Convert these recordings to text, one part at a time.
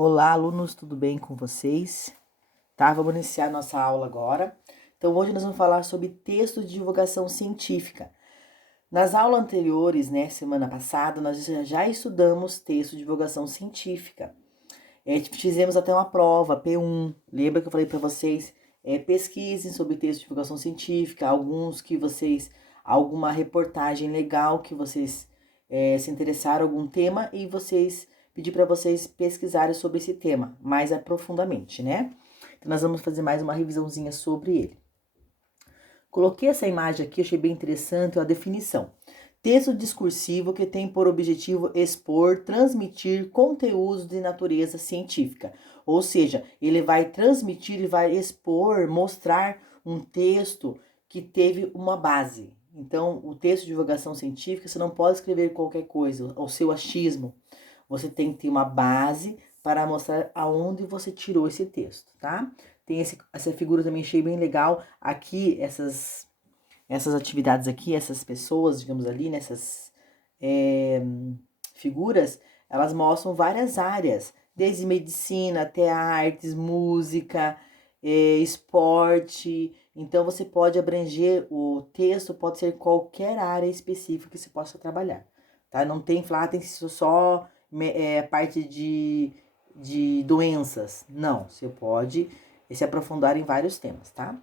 Olá, alunos, tudo bem com vocês? Tá, vamos iniciar nossa aula agora. Então, hoje nós vamos falar sobre texto de divulgação científica. Nas aulas anteriores, né, semana passada, nós já estudamos texto de divulgação científica. Fizemos até uma prova, P1. Lembra que eu falei para vocês? Pesquisem sobre texto de divulgação científica, alguma reportagem legal que vocês se interessaram algum tema e pedir para vocês pesquisarem sobre esse tema mais aprofundadamente, né? Então nós vamos fazer mais uma revisãozinha sobre ele. Coloquei essa imagem aqui, achei bem interessante a definição. Texto discursivo que tem por objetivo expor, transmitir conteúdos de natureza científica. Ou seja, ele vai transmitir e vai expor, mostrar um texto que teve uma base. Então, o texto de divulgação científica, você não pode escrever qualquer coisa, ao seu achismo. Você tem que ter uma base para mostrar aonde você tirou esse texto, tá? Tem essa figura também, achei bem legal. Aqui, essas atividades aqui, essas pessoas, digamos ali, nessas figuras, elas mostram várias áreas, desde medicina até artes, música, esporte. Então, você pode abranger, o texto pode ser qualquer área específica que você possa trabalhar, tá? Não tem, falar, tem que ser só parte de doenças. Não, você pode se aprofundar em vários temas, tá?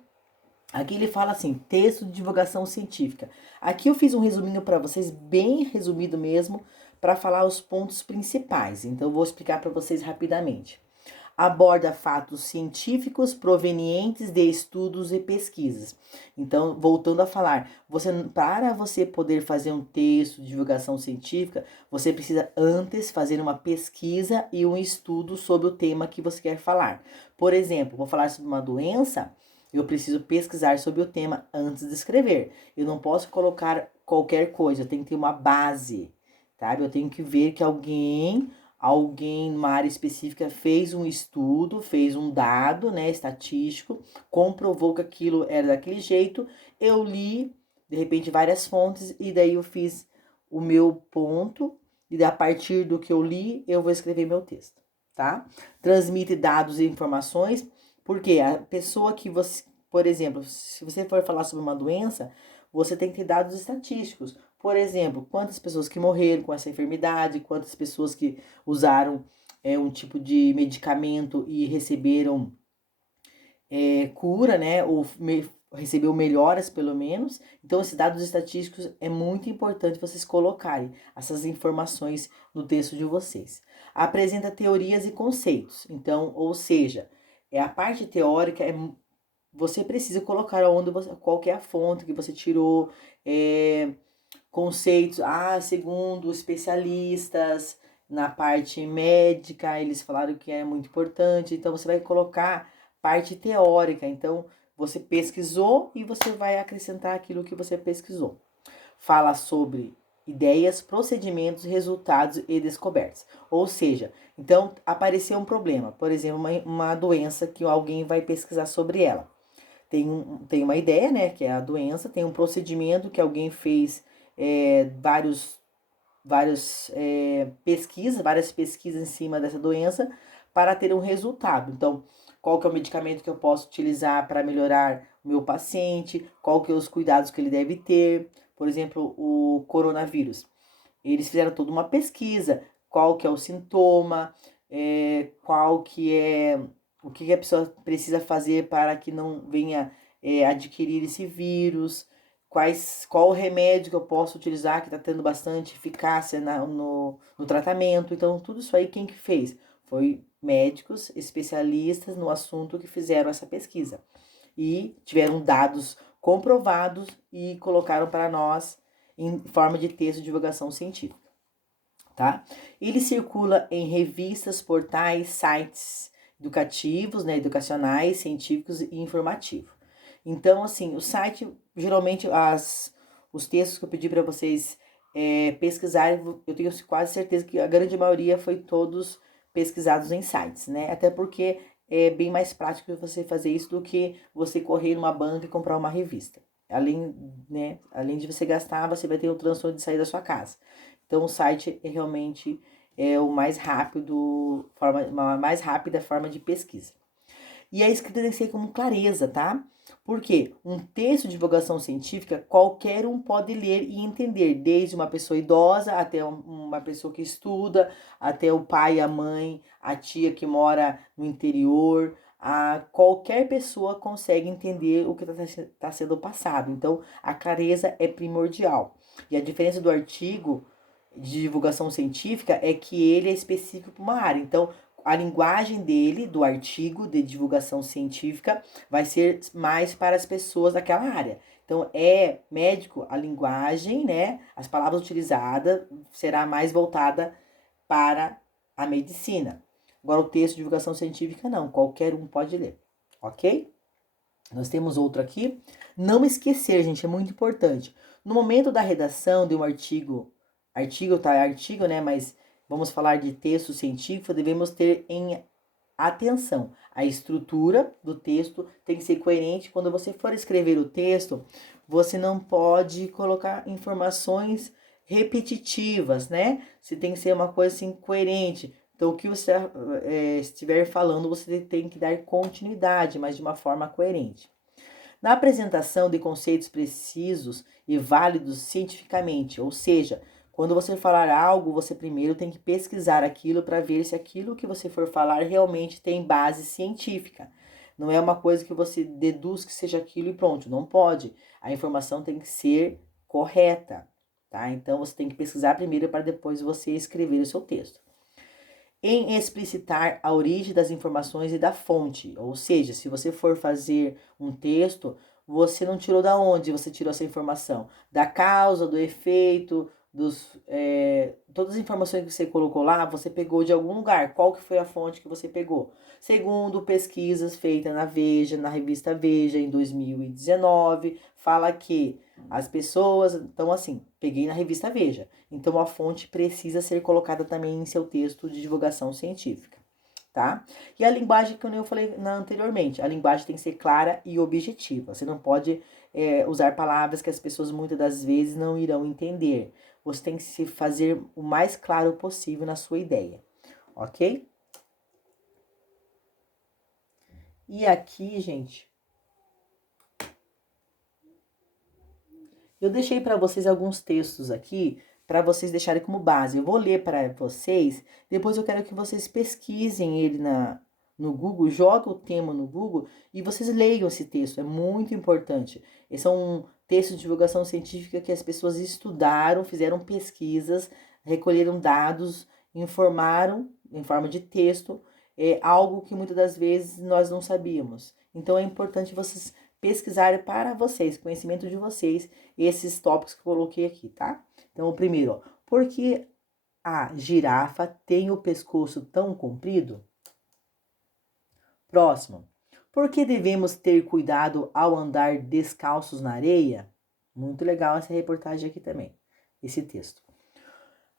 Aqui ele fala assim, texto de divulgação científica. Aqui eu fiz um resuminho para vocês, bem resumido mesmo, para falar os pontos principais. Então eu vou explicar para vocês rapidamente. Aborda fatos científicos provenientes de estudos e pesquisas. Então, voltando a falar, para você poder fazer um texto de divulgação científica, você precisa antes fazer uma pesquisa e um estudo sobre o tema que você quer falar. Por exemplo, vou falar sobre uma doença, eu preciso pesquisar sobre o tema antes de escrever. Eu não posso colocar qualquer coisa, eu tenho que ter uma base, sabe? Eu tenho que ver que alguém numa área específica fez um estudo, fez um dado, né, estatístico, comprovou que aquilo era daquele jeito. Eu li, de repente, várias fontes e daí eu fiz o meu ponto e a partir do que eu li, eu vou escrever meu texto, tá? Transmite dados e informações, porque a pessoa que você, por exemplo, se você for falar sobre uma doença, você tem que ter dados estatísticos. Por exemplo, quantas pessoas que morreram com essa enfermidade, quantas pessoas que usaram um tipo de medicamento e receberam cura, né? Ou recebeu melhoras, pelo menos. Então, esses dados estatísticos é muito importante vocês colocarem essas informações no texto de vocês. Apresenta teorias e conceitos. Então, ou seja, a parte teórica você precisa colocar qual que é a fonte que você tirou, conceitos, segundo especialistas na parte médica, eles falaram que é muito importante, então você vai colocar parte teórica, então você pesquisou e você vai acrescentar aquilo que você pesquisou. Fala sobre ideias, procedimentos, resultados e descobertas. Ou seja, então apareceu um problema, por exemplo, uma doença que alguém vai pesquisar sobre ela. Tem uma ideia, né, que é a doença, tem um procedimento que alguém fez várias pesquisas em cima dessa doença para ter um resultado. Então, qual que é o medicamento que eu posso utilizar para melhorar o meu paciente, qual que é os cuidados que ele deve ter. Por exemplo, o coronavírus. Eles fizeram toda uma pesquisa, qual que é o sintoma, qual que é o que a pessoa precisa fazer para que não venha adquirir esse vírus, qual o remédio que eu posso utilizar que está tendo bastante eficácia no tratamento. Então, tudo isso aí quem que fez? Foi médicos especialistas no assunto que fizeram essa pesquisa. E tiveram dados comprovados e colocaram para nós em forma de texto de divulgação científica, tá? Ele circula em revistas, portais, sites educativos, né, educacionais, científicos e informativos. Então, assim, o site, geralmente, os textos que eu pedi para vocês pesquisarem, eu tenho quase certeza que a grande maioria foi todos pesquisados em sites, né? Até porque é bem mais prático você fazer isso do que você correr numa banca e comprar uma revista. Além de você gastar, você vai ter o transtorno de sair da sua casa. Então, o site realmente é o mais rápido, uma mais rápida forma de pesquisa. E a escrita tem que ser com clareza, tá? Porque um texto de divulgação científica qualquer um pode ler e entender, desde uma pessoa idosa até uma pessoa que estuda, até o pai, a mãe, a tia que mora no interior, qualquer pessoa consegue entender o que está sendo passado. Então, a clareza é primordial. E a diferença do artigo de divulgação científica é que ele é específico para uma área. Então, a linguagem dele, do artigo de divulgação científica, vai ser mais para as pessoas daquela área. Então, é médico, a linguagem, né? As palavras utilizadas será mais voltada para a medicina. Agora, o texto de divulgação científica, não. Qualquer um pode ler. Ok? Nós temos outro aqui. Não esquecer, gente, é muito importante. No momento da redação de um artigo, né? Mas vamos falar de texto científico, devemos ter em atenção. A estrutura do texto tem que ser coerente. Quando você for escrever o texto, você não pode colocar informações repetitivas, né? Você tem que ser uma coisa assim coerente. Então, o que você estiver falando, você tem que dar continuidade, mas de uma forma coerente. Na apresentação de conceitos precisos e válidos cientificamente, ou seja, quando você falar algo, você primeiro tem que pesquisar aquilo para ver se aquilo que você for falar realmente tem base científica. Não é uma coisa que você deduz que seja aquilo e pronto, não pode. A informação tem que ser correta, tá? Então você tem que pesquisar primeiro para depois você escrever o seu texto. Em explicitar a origem das informações e da fonte, ou seja, se você for fazer um texto, você não tirou da onde você tirou essa informação? Da causa, do efeito, todas as informações que você colocou lá, você pegou de algum lugar. Qual que foi a fonte que você pegou? Segundo pesquisas feitas na Veja, na revista Veja, em 2019, fala que as pessoas, então assim, peguei na revista Veja. Então a fonte precisa ser colocada também em seu texto de divulgação científica, tá? E a linguagem que eu falei anteriormente, a linguagem tem que ser clara e objetiva. Você não pode usar palavras que as pessoas muitas das vezes não irão entender. Você tem que se fazer o mais claro possível na sua ideia, ok? E aqui, gente, eu deixei para vocês alguns textos aqui para vocês deixarem como base. Eu vou ler para vocês, depois eu quero que vocês pesquisem ele no Google, joga o tema no Google e vocês leiam esse texto, é muito importante. Esse é um texto de divulgação científica que as pessoas estudaram, fizeram pesquisas, recolheram dados, informaram em forma de texto, algo que muitas das vezes nós não sabíamos. Então é importante vocês pesquisarem para vocês, conhecimento de vocês, esses tópicos que eu coloquei aqui, tá? Então, o primeiro, ó, por que a girafa tem o pescoço tão comprido? Próximo, por que devemos ter cuidado ao andar descalços na areia? Muito legal essa reportagem aqui também, esse texto.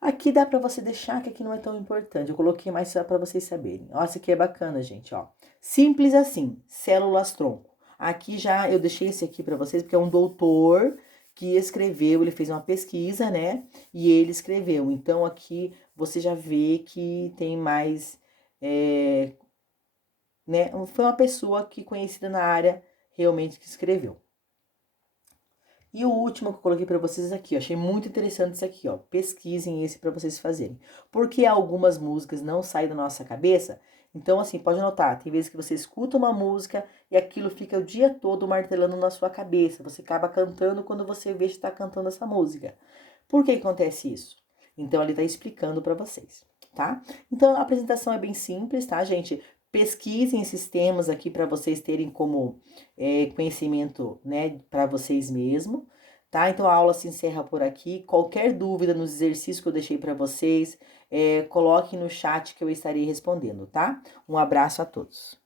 Aqui dá para você deixar que aqui não é tão importante, eu coloquei mais só para vocês saberem. Ó, esse aqui é bacana, gente, ó. Simples assim, células tronco. Aqui já eu deixei esse aqui para vocês porque é um doutor que escreveu, ele fez uma pesquisa, né? E ele escreveu. Então aqui você já vê que tem mais, né? Foi uma pessoa que conhecida na área realmente que escreveu. E o último que eu coloquei para vocês aqui, eu achei muito interessante isso aqui, ó. Pesquisem esse para vocês fazerem. Porque algumas músicas não saem da nossa cabeça. Então, assim, pode notar, tem vezes que você escuta uma música e aquilo fica o dia todo martelando na sua cabeça. Você acaba cantando quando você vê que está cantando essa música. Por que acontece isso? Então, ele está explicando para vocês, tá? Então, a apresentação é bem simples, tá, gente? Pesquisem esses temas aqui para vocês terem como conhecimento, né, para vocês mesmos, tá? Então a aula se encerra por aqui. Qualquer dúvida nos exercícios que eu deixei para vocês, coloque no chat que eu estarei respondendo, tá? Um abraço a todos.